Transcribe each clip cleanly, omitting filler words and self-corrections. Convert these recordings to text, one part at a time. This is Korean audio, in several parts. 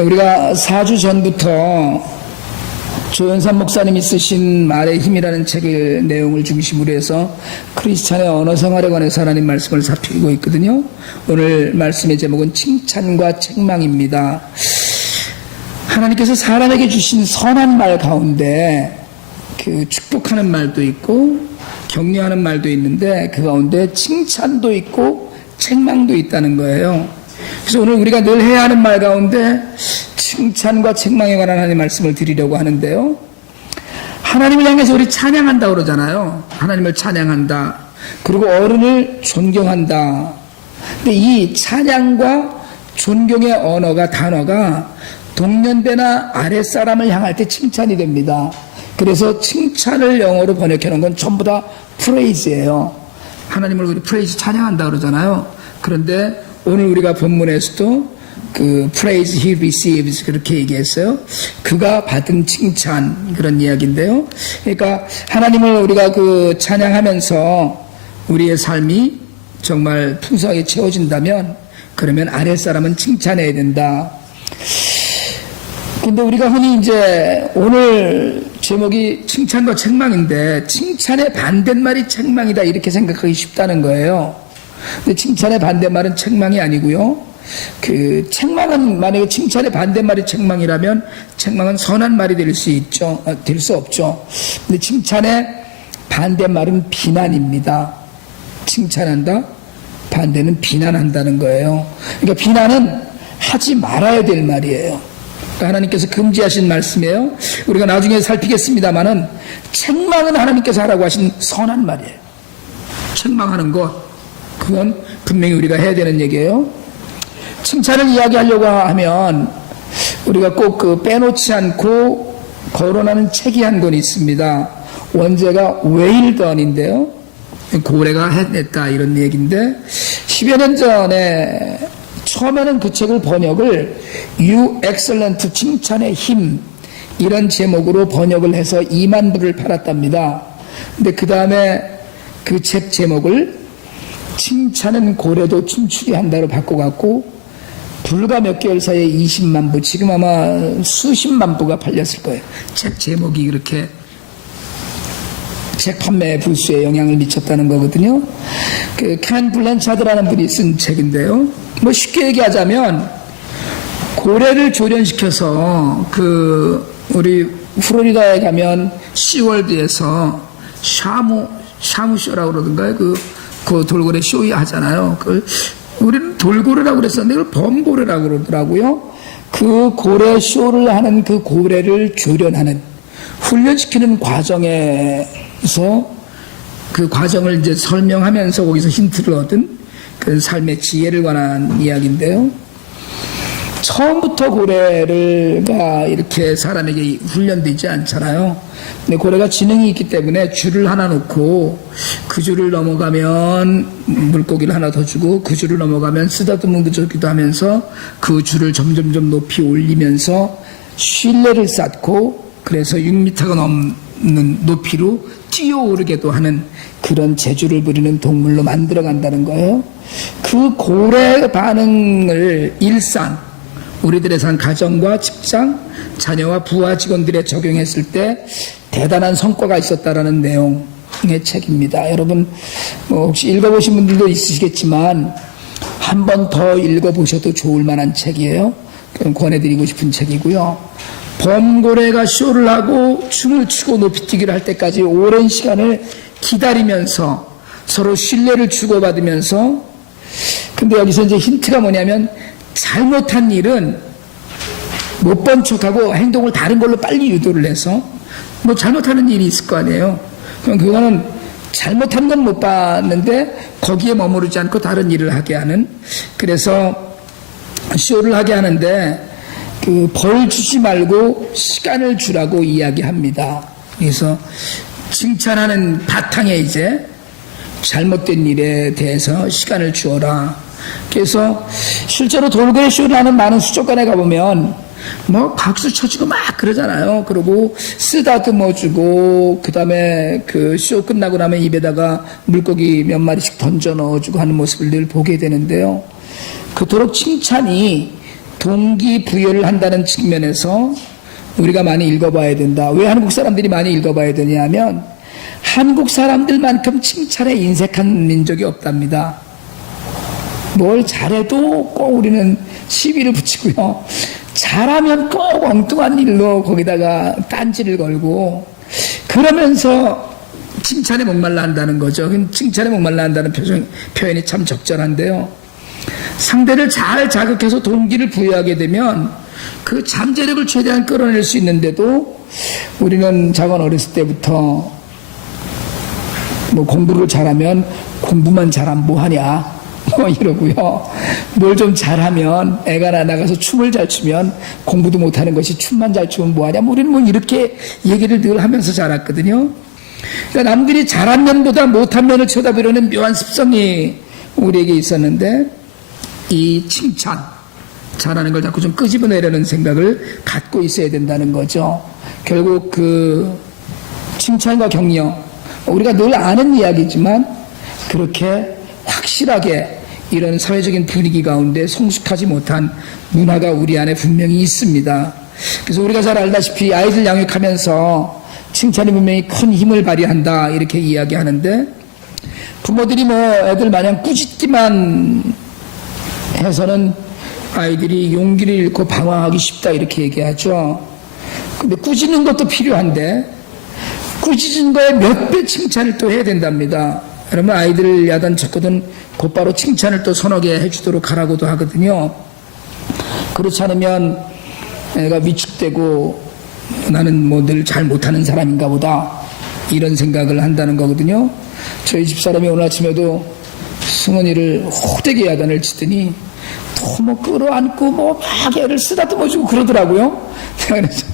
우리가 4주 전부터 조연산 목사님이 쓰신 말의 힘이라는 책의 내용을 중심으로 해서 크리스찬의 언어 생활에 관해서 하나님 말씀을 살피고 있거든요. 오늘 말씀의 제목은 칭찬과 책망입니다. 하나님께서 사람에게 주신 선한 말 가운데 그 축복하는 말도 있고 격려하는 말도 있는데 그 가운데 칭찬도 있고 책망도 있다는 거예요. 그래서 오늘 우리가 늘 해야 하는 말 가운데 칭찬과 책망에 관한 하나님의 말씀을 드리려고 하는데요. 하나님을 향해서 우리 찬양한다 그러잖아요. 하나님을 찬양한다. 그리고 어른을 존경한다. 근데 이 찬양과 존경의 언어가 단어가 동년배나 아랫사람을 향할 때 칭찬이 됩니다. 그래서 칭찬을 영어로 번역해 놓은 건 전부 다 프레이즈예요. 하나님을 우리 프레이즈 찬양한다 그러잖아요. 그런데 오늘 우리가 본문에서도 그 praise he receives 그렇게 얘기했어요. 그가 받은 칭찬 그런 이야기인데요. 그러니까 하나님을 우리가 그 찬양하면서 우리의 삶이 정말 풍성하게 채워진다면 그러면 아랫사람은 칭찬해야 된다. 근데 우리가 흔히 이제 오늘 제목이 칭찬과 책망인데 칭찬의 반대말이 책망이다 이렇게 생각하기 쉽다는 거예요. 근데 칭찬의 반대말은 책망이 아니고요. 그 책망은 만약에 칭찬의 반대말이 책망이라면 책망은 선한 말이 될 수 있죠. 될 수 없죠. 근데 칭찬의 반대말은 비난입니다. 칭찬한다. 반대는 비난한다는 거예요. 그러니까 비난은 하지 말아야 될 말이에요. 그러니까 하나님께서 금지하신 말씀이에요. 우리가 나중에 살피겠습니다만은 책망은 하나님께서 하라고 하신 선한 말이에요. 책망하는 것 그건 분명히 우리가 해야 되는 얘기예요. 칭찬을 이야기하려고 하면 우리가 꼭 그 빼놓지 않고 거론하는 책이 한 권 있습니다. 원제가 웨일던인데요. 고래가 해냈다 이런 얘기인데 10여 년 전에 처음에는 그 책을 번역을 You Excellent 칭찬의 힘 이런 제목으로 번역을 해서 2만 부를 팔았답니다. 근데 그 다음에 그 책 제목을 칭찬은 고래도 춤추게 한다로 바꿔갖고 불과 몇 개월 사이에 20만 부, 지금 아마 수십만 부가 팔렸을 거예요. 책 제목이 그렇게 책 판매 부수에 영향을 미쳤다는 거거든요. 그 켄 블랜차드라는 분이 쓴 책인데요. 뭐 쉽게 얘기하자면 고래를 조련시켜서 그 우리 플로리다에 가면 시월드에서 샤무쇼라고 그러던가요? 그 돌고래 쇼 하잖아요. 우리는 돌고래라고 그랬었는데 그걸 범고래라고 그러더라고요. 그 고래 쇼를 하는 그 고래를 조련하는 훈련시키는 과정에서 그 과정을 이제 설명하면서 거기서 힌트를 얻은 그 삶의 지혜를 관한 이야기인데요. 처음부터 고래가 이렇게 사람에게 훈련되지 않잖아요. 근데 고래가 지능이 있기 때문에 줄을 하나 놓고 그 줄을 넘어가면 물고기를 하나 더 주고 그 줄을 넘어가면 쓰다듬는 주기도 하면서 그 줄을 점점점 높이 올리면서 신뢰를 쌓고 그래서 6m가 넘는 높이로 뛰어오르게도 하는 그런 재주를 부리는 동물로 만들어간다는 거예요. 그 고래 반응을 일상 우리들의 삶, 가정과 직장, 자녀와 부하 직원들에 적용했을 때 대단한 성과가 있었다라는 내용의 책입니다. 여러분 혹시 읽어보신 분들도 있으시겠지만 한 번 더 읽어보셔도 좋을 만한 책이에요. 그럼 권해드리고 싶은 책이고요. 범고래가 쇼를 하고 춤을 추고 높이뛰기를 할 때까지 오랜 시간을 기다리면서 서로 신뢰를 주고받으면서 근데 여기서 이제 힌트가 뭐냐면 잘못한 일은 못 본 척하고 행동을 다른 걸로 빨리 유도를 해서 뭐 잘못하는 일이 있을 거 아니에요. 그럼 그거는 잘못한 건 못 봤는데 거기에 머무르지 않고 다른 일을 하게 하는 그래서 쇼를 하게 하는데 그 벌 주지 말고 시간을 주라고 이야기합니다. 그래서 칭찬하는 바탕에 이제 잘못된 일에 대해서 시간을 주어라. 그래서 실제로 돌고래 쇼를 하는 많은 수족관에 가보면 뭐 박수 쳐주고 막 그러잖아요. 그리고 쓰다듬어주고 그 다음에 그 쇼 끝나고 나면 입에다가 물고기 몇 마리씩 던져 넣어주고 하는 모습을 늘 보게 되는데요. 그토록 칭찬이 동기부여를 한다는 측면에서 우리가 많이 읽어봐야 된다. 왜 한국 사람들이 많이 읽어봐야 되냐면 한국 사람들만큼 칭찬에 인색한 민족이 없답니다. 뭘 잘해도 꼭 우리는 시비를 붙이고요. 잘하면 꼭 엉뚱한 일로 거기다가 딴지를 걸고 그러면서 칭찬에 목말라 한다는 거죠. 칭찬에 목말라 한다는 표현이 참 적절한데요. 상대를 잘 자극해서 동기를 부여하게 되면 그 잠재력을 최대한 끌어낼 수 있는데도 우리는 자건 어렸을 때부터 뭐 공부를 잘하면 공부만 잘하면 뭐하냐 뭐 이러고요. 뭘 좀 잘하면 애가 나가서 춤을 잘 추면 공부도 못하는 것이 춤만 잘 추면 뭐하냐. 우리는 뭐 이렇게 얘기를 늘 하면서 자랐거든요. 그러니까 남들이 잘한 면보다 못한 면을 쳐다보려는 묘한 습성이 우리에게 있었는데 이 칭찬 잘하는 걸 자꾸 좀 끄집어내려는 생각을 갖고 있어야 된다는 거죠. 결국 그 칭찬과 격려 우리가 늘 아는 이야기지만 그렇게 확실하게 이런 사회적인 분위기 가운데 성숙하지 못한 문화가 우리 안에 분명히 있습니다. 그래서 우리가 잘 알다시피 아이들 양육하면서 칭찬이 분명히 큰 힘을 발휘한다 이렇게 이야기하는데 부모들이 뭐 애들 마냥 꾸짖기만 해서는 아이들이 용기를 잃고 방황하기 쉽다 이렇게 얘기하죠. 근데 꾸짖는 것도 필요한데 꾸짖은 거에 몇 배 칭찬을 또 해야 된답니다. 여러분 아이들을 야단 쳤거든 곧바로 칭찬을 또 서너 개 해주도록 하라고도 하거든요. 그렇지 않으면 애가 위축되고 나는 뭐 늘 잘 못하는 사람인가 보다 이런 생각을 한다는 거거든요. 저희 집사람이 오늘 아침에도 승원이를 호되게 야단을 치더니 또 뭐 끌어안고 뭐 막 애를 쓰다듬어주고 그러더라고요. 그래서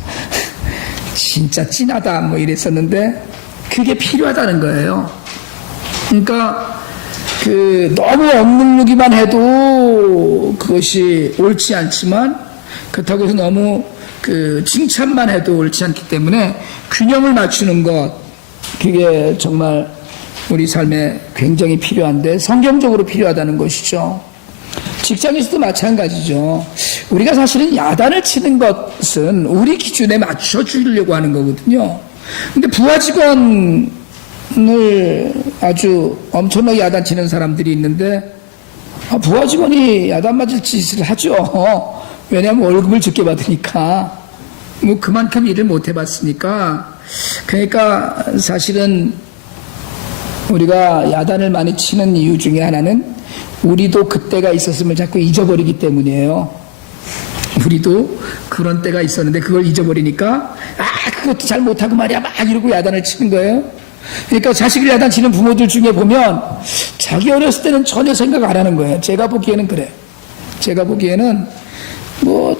진짜 찐하다 뭐 이랬었는데 그게 필요하다는 거예요. 그러니까 그 너무 억누르기만 해도 그것이 옳지 않지만 그렇다고 해서 너무 그 칭찬만 해도 옳지 않기 때문에 균형을 맞추는 것 그게 정말 우리 삶에 굉장히 필요한데 성경적으로 필요하다는 것이죠. 직장에서도 마찬가지죠. 우리가 사실은 야단을 치는 것은 우리 기준에 맞춰 주려고 하는 거거든요. 근데 부하 직원을 아주 엄청나게 야단치는 사람들이 있는데 부하 직원이 야단 맞을 짓을 하죠. 왜냐하면 월급을 적게 받으니까 뭐 그만큼 일을 못 해봤으니까. 그러니까 사실은 우리가 야단을 많이 치는 이유 중에 하나는 우리도 그때가 있었음을 자꾸 잊어버리기 때문이에요. 우리도 그런 때가 있었는데 그걸 잊어버리니까 그것도 잘 못하고 말이야 막 이러고 야단을 치는 거예요. 그러니까 자식을 야단치는 부모들 중에 보면 자기 어렸을 때는 전혀 생각 안 하는 거예요. 제가 보기에는 그래. 제가 보기에는 뭐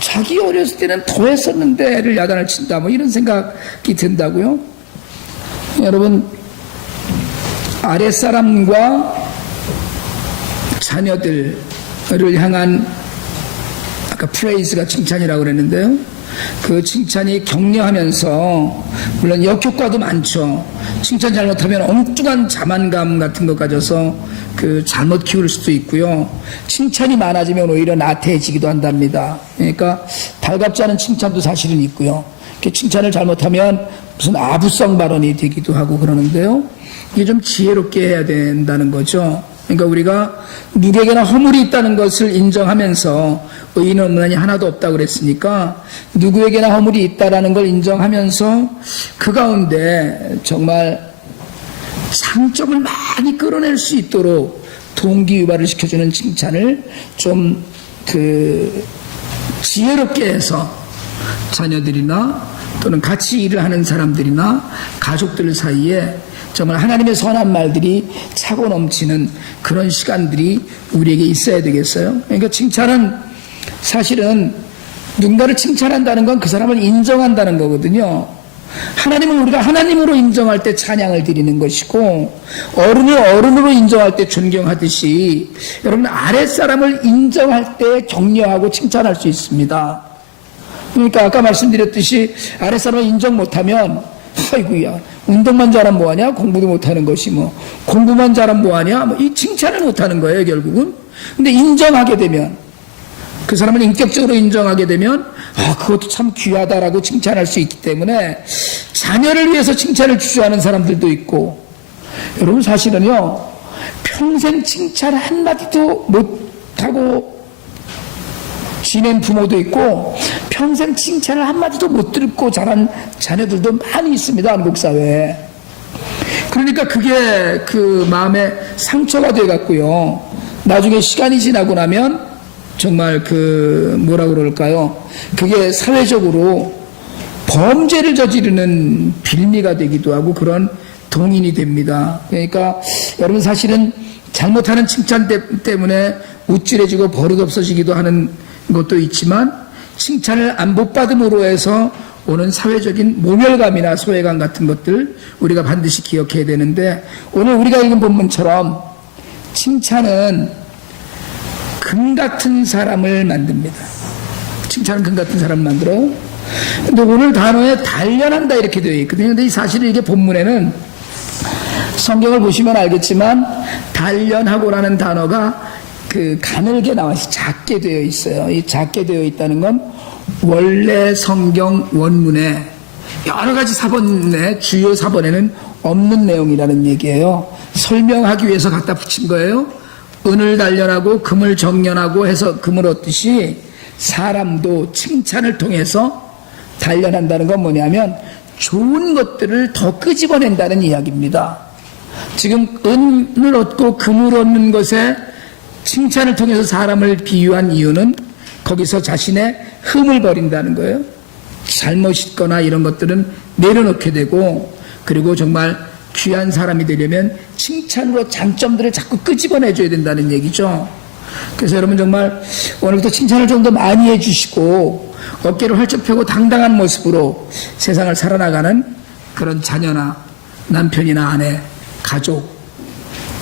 자기 어렸을 때는 더 했었는데 애를 야단을 친다 뭐 이런 생각이 든다고요. 여러분 아랫사람과 자녀들을 향한 아까 프레이즈가 칭찬이라고 그랬는데요. 그 칭찬이 격려하면서 물론 역효과도 많죠. 칭찬 잘못하면 엉뚱한 자만감 같은 거 가져서 그 잘못 키울 수도 있고요. 칭찬이 많아지면 오히려 나태해지기도 한답니다. 그러니까 달갑지 않은 칭찬도 사실은 있고요. 칭찬을 잘못하면 무슨 아부성 발언이 되기도 하고 그러는데요. 이게 좀 지혜롭게 해야 된다는 거죠. 그러니까 우리가 누구에게나 허물이 있다는 것을 인정하면서 의인은 없나니 하나도 없다고 그랬으니까 누구에게나 허물이 있다라는 걸 인정하면서 그 가운데 정말 장점을 많이 끌어낼 수 있도록 동기유발을 시켜주는 칭찬을 좀 지혜롭게 해서 자녀들이나 또는 같이 일을 하는 사람들이나 가족들 사이에 정말 하나님의 선한 말들이 차고 넘치는 그런 시간들이 우리에게 있어야 되겠어요. 그러니까 칭찬은 사실은 누군가를 칭찬한다는 건 그 사람을 인정한다는 거거든요. 하나님은 우리가 하나님으로 인정할 때 찬양을 드리는 것이고 어른을 어른으로 인정할 때 존경하듯이 여러분 아랫사람을 인정할 때 격려하고 칭찬할 수 있습니다. 그러니까 아까 말씀드렸듯이 아랫사람을 인정 못하면 아이고야 운동만 잘하면 뭐하냐 공부도 못하는 것이 뭐 공부만 잘하면 뭐하냐 뭐 이 칭찬을 못하는 거예요 결국은. 근데 인정하게 되면 그 사람을 인격적으로 인정하게 되면 그것도 참 귀하다라고 칭찬할 수 있기 때문에 자녀를 위해서 칭찬을 주저하는 사람들도 있고, 여러분 사실은요 평생 칭찬 한마디도 못하고 지낸 부모도 있고 평생 칭찬을 한마디도 못 듣고 자란 자녀들도 많이 있습니다, 한국 사회에. 그러니까 그게 그 마음에 상처가 돼갖고요 나중에 시간이 지나고 나면 정말 뭐라 그럴까요, 그게 사회적으로 범죄를 저지르는 빌미가 되기도 하고 그런 동인이 됩니다. 그러니까 여러분 사실은 잘못하는 칭찬 때문에 우쭐해지고 버릇 없어지기도 하는 것도 있지만, 칭찬을 안 못 받음으로 해서 오는 사회적인 모멸감이나 소외감 같은 것들 우리가 반드시 기억해야 되는데, 오늘 우리가 읽은 본문처럼 칭찬은 금 같은 사람을 만듭니다. 칭찬은 금 같은 사람을 만들어요. 근데 오늘 단어에 단련한다 이렇게 되어 있거든요. 근데 사실은 이게 본문에는 성경을 보시면 알겠지만 단련하고라는 단어가 가늘게 나와서 작게 되어 있어요. 이 작게 되어 있다는 건 원래 성경 원문에 여러 가지 사본에, 주요 사본에는 없는 내용이라는 얘기예요. 설명하기 위해서 갖다 붙인 거예요. 은을 단련하고 금을 정련하고 해서 금을 얻듯이 사람도 칭찬을 통해서 단련한다는 건 뭐냐면 좋은 것들을 더 끄집어낸다는 이야기입니다. 지금 은을 얻고 금을 얻는 것에 칭찬을 통해서 사람을 비유한 이유는 거기서 자신의 흠을 버린다는 거예요. 잘못있거나 이런 것들은 내려놓게 되고, 그리고 정말 귀한 사람이 되려면 칭찬으로 장점들을 자꾸 끄집어내줘야 된다는 얘기죠. 그래서 여러분 정말 오늘부터 칭찬을 좀 더 많이 해주시고 어깨를 활짝 펴고 당당한 모습으로 세상을 살아나가는 그런 자녀나 남편이나 아내, 가족,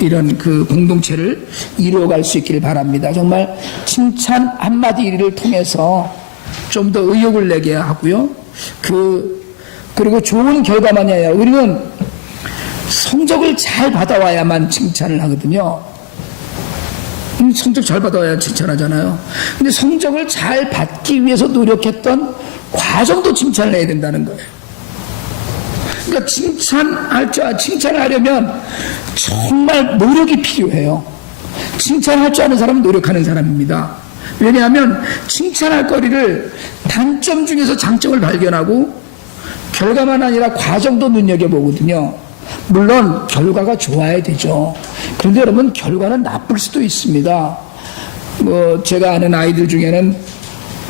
이런 공동체를 이루어갈 수 있기를 바랍니다. 정말 칭찬 한마디를 통해서 좀 더 의욕을 내게 하고요. 그리고 좋은 결과만이 아니라 우리는 성적을 잘 받아와야만 칭찬을 하거든요. 성적 잘 받아와야 칭찬하잖아요. 근데 성적을 잘 받기 위해서 노력했던 과정도 칭찬을 해야 된다는 거예요. 그러니까 칭찬을 하려면 정말 노력이 필요해요. 칭찬할 줄 아는 사람은 노력하는 사람입니다. 왜냐하면 칭찬할 거리를 단점 중에서 장점을 발견하고 결과만 아니라 과정도 눈여겨보거든요. 물론 결과가 좋아야 되죠. 그런데 여러분 결과는 나쁠 수도 있습니다. 제가 아는 아이들 중에는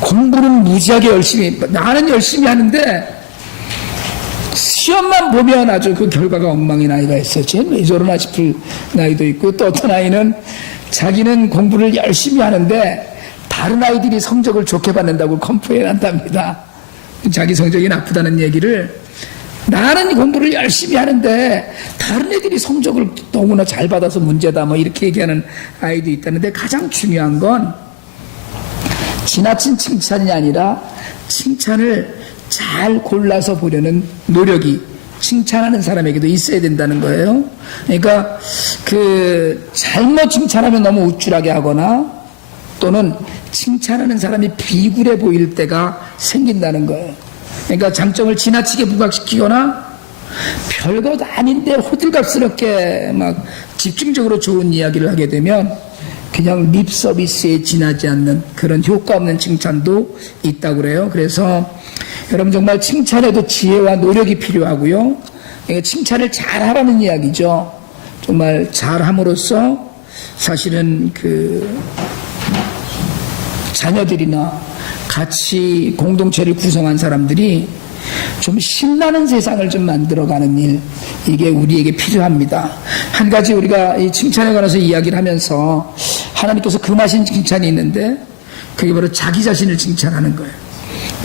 공부는 무지하게 열심히, 나는 열심히 하는데 시험만 보면 아주 그 결과가 엉망인 아이가 있어요. 쟤는 왜 저러나 싶을 나이도 있고, 또 어떤 아이는 자기는 공부를 열심히 하는데 다른 아이들이 성적을 좋게 받는다고 컴플레인 한답니다. 자기 성적이 나쁘다는 얘기를, 나는 공부를 열심히 하는데 다른 애들이 성적을 너무나 잘 받아서 문제다 이렇게 얘기하는 아이도 있다는데, 가장 중요한 건 지나친 칭찬이 아니라 칭찬을 잘 골라서 보려는 노력이 칭찬하는 사람에게도 있어야 된다는 거예요. 그러니까 잘못 칭찬하면 너무 우쭐하게 하거나 또는 칭찬하는 사람이 비굴해 보일 때가 생긴다는 거예요. 그러니까 장점을 지나치게 부각시키거나 별것 아닌데 호들갑스럽게 집중적으로 좋은 이야기를 하게 되면 그냥 립 서비스에 지나지 않는 그런 효과 없는 칭찬도 있다고 그래요. 그래서 여러분 정말 칭찬에도 지혜와 노력이 필요하고요. 칭찬을 잘하라는 이야기죠. 정말 잘함으로써 사실은 자녀들이나 같이 공동체를 구성한 사람들이 좀 신나는 세상을 좀 만들어가는 일, 이게 우리에게 필요합니다. 한 가지 우리가 이 칭찬에 관해서 이야기를 하면서 하나님께서 금하신 칭찬이 있는데 그게 바로 자기 자신을 칭찬하는 거예요.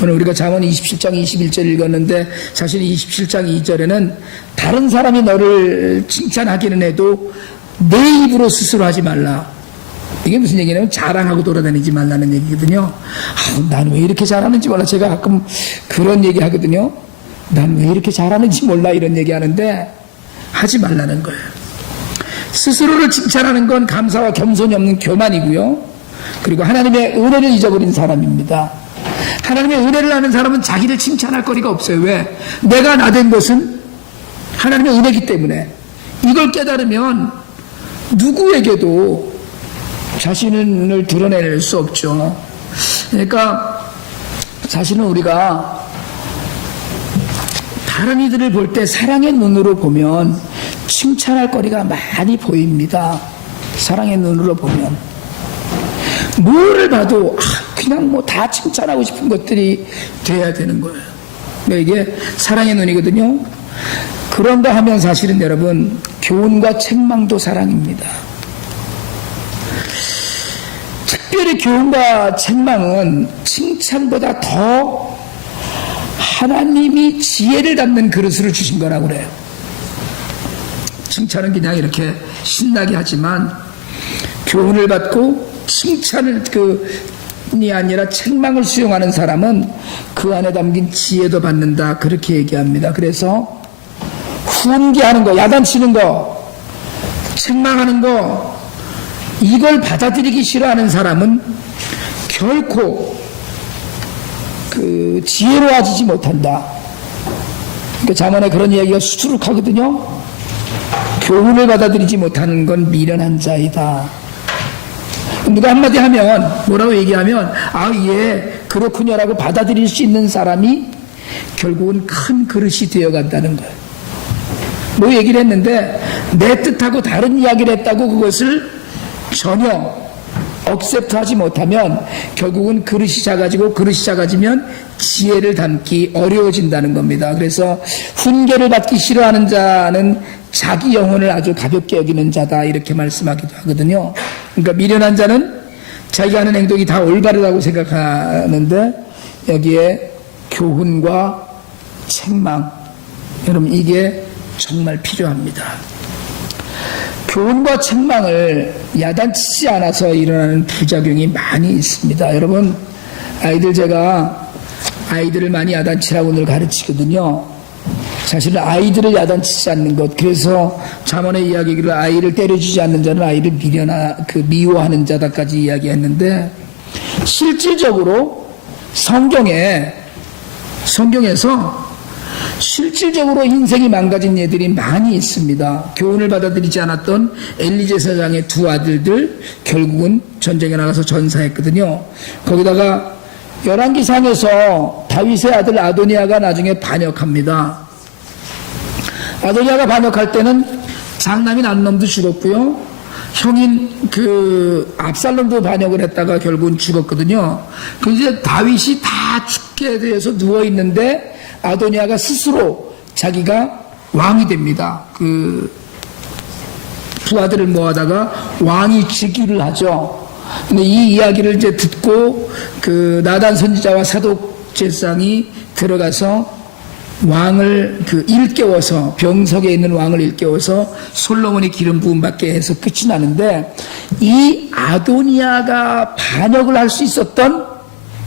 오늘 우리가 잠언 27장 21절 읽었는데 사실 27장 2절에는 다른 사람이 너를 칭찬하기는 해도 내 입으로 스스로 하지 말라. 이게 무슨 얘기냐면 자랑하고 돌아다니지 말라는 얘기거든요. 난 왜 이렇게 잘하는지 몰라. 제가 가끔 그런 얘기 하거든요. 난 왜 이렇게 잘하는지 몰라 이런 얘기 하는데 하지 말라는 거예요. 스스로를 칭찬하는 건 감사와 겸손이 없는 교만이고요. 그리고 하나님의 은혜를 잊어버린 사람입니다. 하나님의 은혜를 아는 사람은 자기를 칭찬할 거리가 없어요. 왜? 내가 나 된 것은 하나님의 은혜이기 때문에. 이걸 깨달으면 누구에게도 자신을 드러낼 수 없죠. 그러니까 사실은 우리가 다른 이들을 볼 때 사랑의 눈으로 보면 칭찬할 거리가 많이 보입니다. 사랑의 눈으로 보면 뭐를 봐도 그냥 뭐 다 칭찬하고 싶은 것들이 돼야 되는 거예요. 이게 사랑의 눈이거든요. 그런가 하면 사실은 여러분, 교훈과 책망도 사랑입니다. 특별히 교훈과 책망은 칭찬보다 더 하나님이 지혜를 담는 그릇으로 주신 거라고 그래요. 칭찬은 그냥 이렇게 신나게 하지만 교훈을 받고 칭찬을 이 아니라 책망을 수용하는 사람은 그 안에 담긴 지혜도 받는다, 그렇게 얘기합니다. 그래서 훈계하는 거, 야단치는 거, 책망하는 거, 이걸 받아들이기 싫어하는 사람은 결코 지혜로워지지 못한다. 그러니까 잠언에 그런 이야기가 수두룩하거든요. 교훈을 받아들이지 못하는 건 미련한 자이다. 누가 한마디 하면, 뭐라고 얘기하면, 예, 그렇군요라고 받아들일 수 있는 사람이 결국은 큰 그릇이 되어간다는 거예요. 뭐 얘기를 했는데 내 뜻하고 다른 이야기를 했다고 그것을 전혀 억셉트하지 못하면 결국은 그릇이 작아지고, 그릇이 작아지면 지혜를 담기 어려워진다는 겁니다. 그래서 훈계를 받기 싫어하는 자는 자기 영혼을 아주 가볍게 여기는 자다, 이렇게 말씀하기도 하거든요. 그러니까 미련한 자는 자기가 하는 행동이 다 올바르다고 생각하는데 여기에 교훈과 책망, 여러분 이게 정말 필요합니다. 교훈과 책망을 야단치지 않아서 일어나는 부작용이 많이 있습니다. 여러분, 제가 아이들을 많이 야단치라고 늘 가르치거든요. 사실은 아이들을 야단치지 않는 것, 그래서 잠언의 이야기를 아이를 때려주지 않는 자는 아이를 미워하는 자다까지 이야기했는데, 실질적으로 성경에서 실질적으로 인생이 망가진 예들이 많이 있습니다. 교훈을 받아들이지 않았던 엘리 제사장의 두 아들들 결국은 전쟁에 나가서 전사했거든요. 거기다가 열왕기상에서 다윗의 아들 아도니아가 나중에 반역합니다. 아도니아가 반역할 때는 장남인 암논도 죽었고요, 형인 압살롬도 반역을 했다가 결국은 죽었거든요. 이제 다윗이 다 죽게 돼서 누워 있는데 아도니아가 스스로 자기가 왕이 됩니다. 부하들을 모아다가 왕이 즉위를 하죠. 근데 이 이야기를 이제 듣고 나단 선지자와 사독 제사장이 들어가서 왕을 일깨워서, 병석에 있는 왕을 일깨워서 솔로몬이 기름 부음 받게 해서 끝이 나는데, 이 아도니아가 반역을 할 수 있었던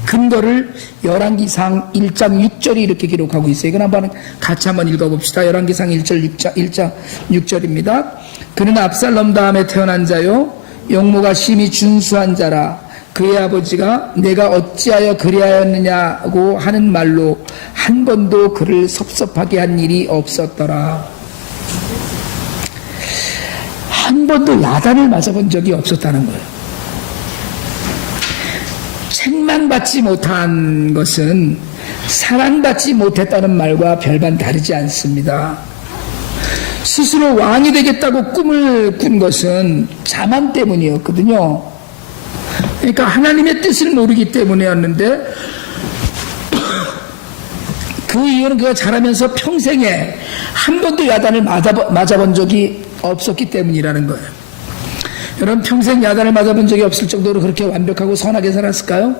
근거를 열왕기상 1장 6절이 이렇게 기록하고 있어요. 이건 같이 한번 읽어봅시다. 열왕기상 1장 6절입니다. 그는 압살롬 다음에 태어난 자요, 용모가 심히 준수한 자라. 그의 아버지가 내가 어찌하여 그리하였느냐고 하는 말로 한 번도 그를 섭섭하게 한 일이 없었더라. 한 번도 야단을 맞아본 적이 없었다는 거예요. 책망받지 못한 것은 사랑받지 못했다는 말과 별반 다르지 않습니다. 스스로 왕이 되겠다고 꿈을 꾼 것은 자만 때문이었거든요. 그러니까 하나님의 뜻을 모르기 때문이었는데, 그 이유는 그가 자라면서 평생에 한 번도 야단을 맞아본 적이 없었기 때문이라는 거예요. 여러분, 평생 야단을 맞아본 적이 없을 정도로 그렇게 완벽하고 선하게 살았을까요?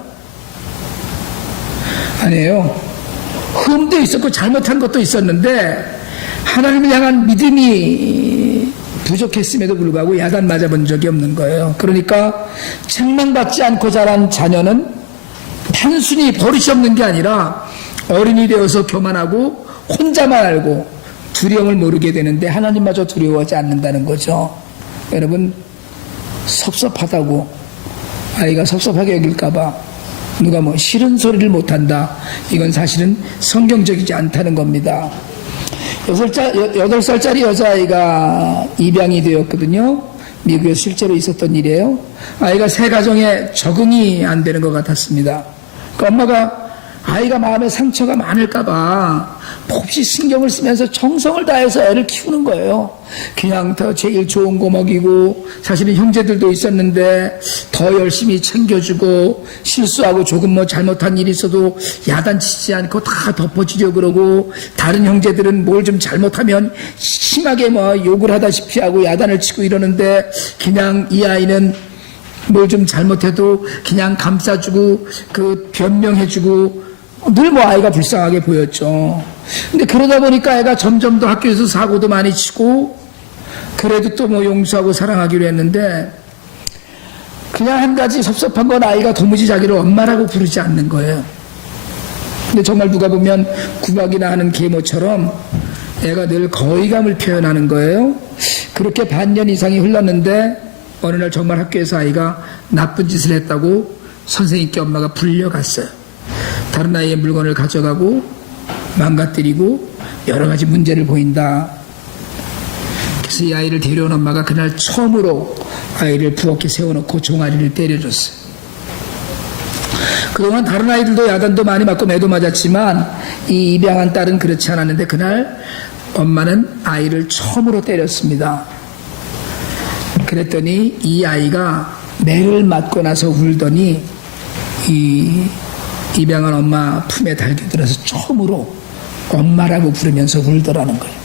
아니에요. 흠도 있었고 잘못한 것도 있었는데 하나님을 향한 믿음이 부족했음에도 불구하고 야단 맞아본 적이 없는 거예요. 그러니까 책망받지 않고 자란 자녀는 단순히 버릇이 없는 게 아니라 어른이 되어서 교만하고 혼자만 알고 두려움을 모르게 되는데 하나님마저 두려워하지 않는다는 거죠. 여러분, 섭섭하다고 아이가 섭섭하게 여길까봐 누가 뭐 싫은 소리를 못한다. 이건 사실은 성경적이지 않다는 겁니다. 8살짜리 여자아이가 입양이 되었거든요. 미국에서 실제로 있었던 일이에요. 아이가 새 가정에 적응이 안 되는 것 같았습니다. 그 엄마가 아이가 마음에 상처가 많을까봐 몹시 신경을 쓰면서 정성을 다해서 애를 키우는 거예요. 그냥 더 제일 좋은 거 먹이고, 사실은 형제들도 있었는데 더 열심히 챙겨주고, 실수하고 조금 뭐 잘못한 일이 있어도 야단치지 않고 다 덮어주려고 그러고, 다른 형제들은 뭘 좀 잘못하면 심하게 뭐 욕을 하다시피 하고 야단을 치고 이러는데, 그냥 이 아이는 뭘 좀 잘못해도 그냥 감싸주고 변명해주고, 늘 뭐 아이가 불쌍하게 보였죠. 근데 그러다 보니까 애가 점점 더 학교에서 사고도 많이 치고, 그래도 또 뭐 용서하고 사랑하기로 했는데, 그냥 한 가지 섭섭한 건 아이가 도무지 자기를 엄마라고 부르지 않는 거예요. 근데 정말 누가 보면 구박이나 하는 계모처럼 애가 늘 거의감을 표현하는 거예요. 그렇게 반년 이상이 흘렀는데 어느 날 정말 학교에서 아이가 나쁜 짓을 했다고 선생님께 엄마가 불려갔어요. 다른 아이의 물건을 가져가고 망가뜨리고 여러 가지 문제를 보인다. 그래서 이 아이를 데려온 엄마가 그날 처음으로 아이를 부엌에 세워놓고 종아리를 때려줬어요. 그동안 다른 아이들도 야단도 많이 맞고 매도 맞았지만 이 입양한 딸은 그렇지 않았는데 그날 엄마는 아이를 처음으로 때렸습니다. 그랬더니 이 아이가 매를 맞고 나서 울더니 이 입양한 엄마 품에 달겨들어서 처음으로 엄마라고 부르면서 울더라는 거예요.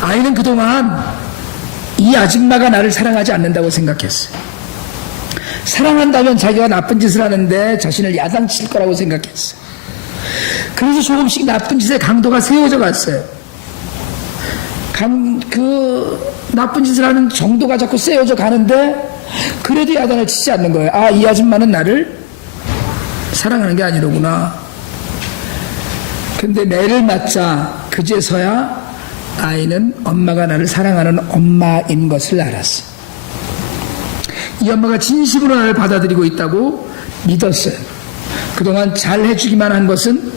아이는 그동안 이 아줌마가 나를 사랑하지 않는다고 생각했어요. 사랑한다면 자기가 나쁜 짓을 하는데 자신을 야단칠 거라고 생각했어요. 그래서 조금씩 나쁜 짓의 강도가 세워져 갔어요. 나쁜 짓을 하는 정도가 자꾸 세워져 가는데 그래도 야단을 치지 않는 거예요. 아, 이 아줌마는 나를 사랑하는 게 아니로구나. 근데 매를 맞자 그제서야 아이는 엄마가 나를 사랑하는 엄마인 것을 알았어. 이 엄마가 진심으로 나를 받아들이고 있다고 믿었어요. 그동안 잘 해주기만 한 것은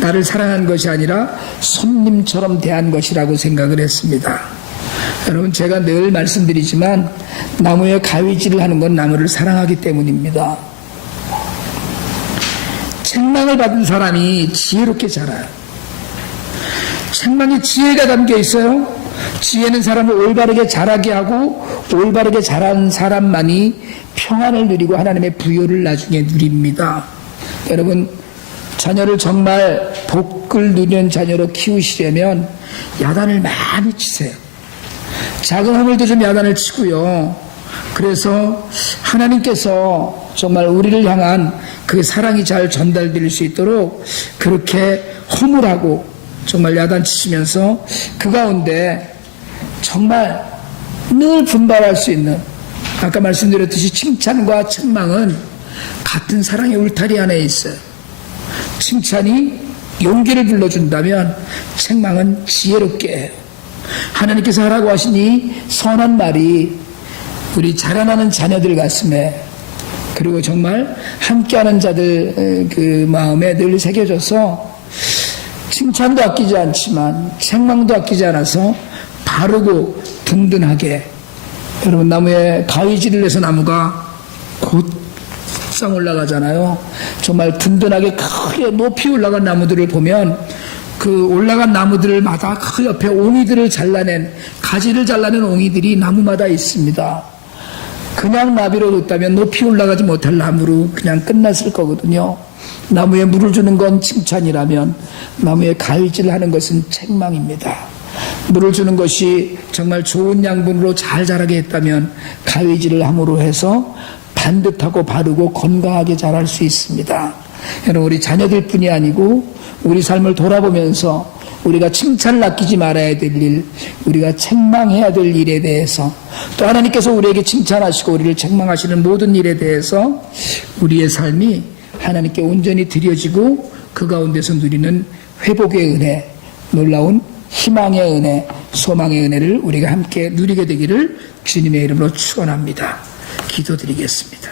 나를 사랑한 것이 아니라 손님처럼 대한 것이라고 생각을 했습니다. 여러분, 제가 늘 말씀드리지만 나무에 가위질을 하는 건 나무를 사랑하기 때문입니다. 책망을 받은 사람이 지혜롭게 자라요. 책망에 지혜가 담겨 있어요. 지혜는 사람을 올바르게 자라게 하고 올바르게 자란 사람만이 평안을 누리고 하나님의 부요를 나중에 누립니다. 여러분, 자녀를 정말 복을 누리는 자녀로 키우시려면 야단을 많이 치세요. 작은 허물도 좀 야단을 치고요. 그래서 하나님께서 정말 우리를 향한 그 사랑이 잘 전달될 수 있도록 그렇게 허물하고 정말 야단치시면서 그 가운데 정말 늘 분발할 수 있는, 아까 말씀드렸듯이 칭찬과 책망은 같은 사랑의 울타리 안에 있어요. 칭찬이 용기를 불러준다면 책망은 지혜롭게 해요. 하나님께서 하라고 하신 이 선한 말이 우리 자라나는 자녀들 가슴에, 그리고 정말 함께하는 자들 그 마음에 늘 새겨져서 칭찬도 아끼지 않지만 책망도 아끼지 않아서 바르고 든든하게, 여러분, 나무에 가위질을 해서 나무가 곧상 올라가잖아요. 정말 든든하게 크게 높이 올라간 나무들을 보면 그 올라간 나무들마다 그 옆에 옹이들을 잘라낸, 가지를 잘라낸 옹이들이 나무마다 있습니다. 그냥 나비로 뒀다면 높이 올라가지 못할 나무로 그냥 끝났을 거거든요. 나무에 물을 주는 건 칭찬이라면 나무에 가위질을 하는 것은 책망입니다. 물을 주는 것이 정말 좋은 양분으로 잘 자라게 했다면 가위질을 함으로 해서 반듯하고 바르고 건강하게 자랄 수 있습니다. 여러분, 우리 자녀들 뿐이 아니고 우리 삶을 돌아보면서 우리가 칭찬을 아끼지 말아야 될 일, 우리가 책망해야 될 일에 대해서, 또 하나님께서 우리에게 칭찬하시고 우리를 책망하시는 모든 일에 대해서 우리의 삶이 하나님께 온전히 드려지고 그 가운데서 누리는 회복의 은혜, 놀라운 희망의 은혜, 소망의 은혜를 우리가 함께 누리게 되기를 주님의 이름으로 축원합니다. 기도드리겠습니다.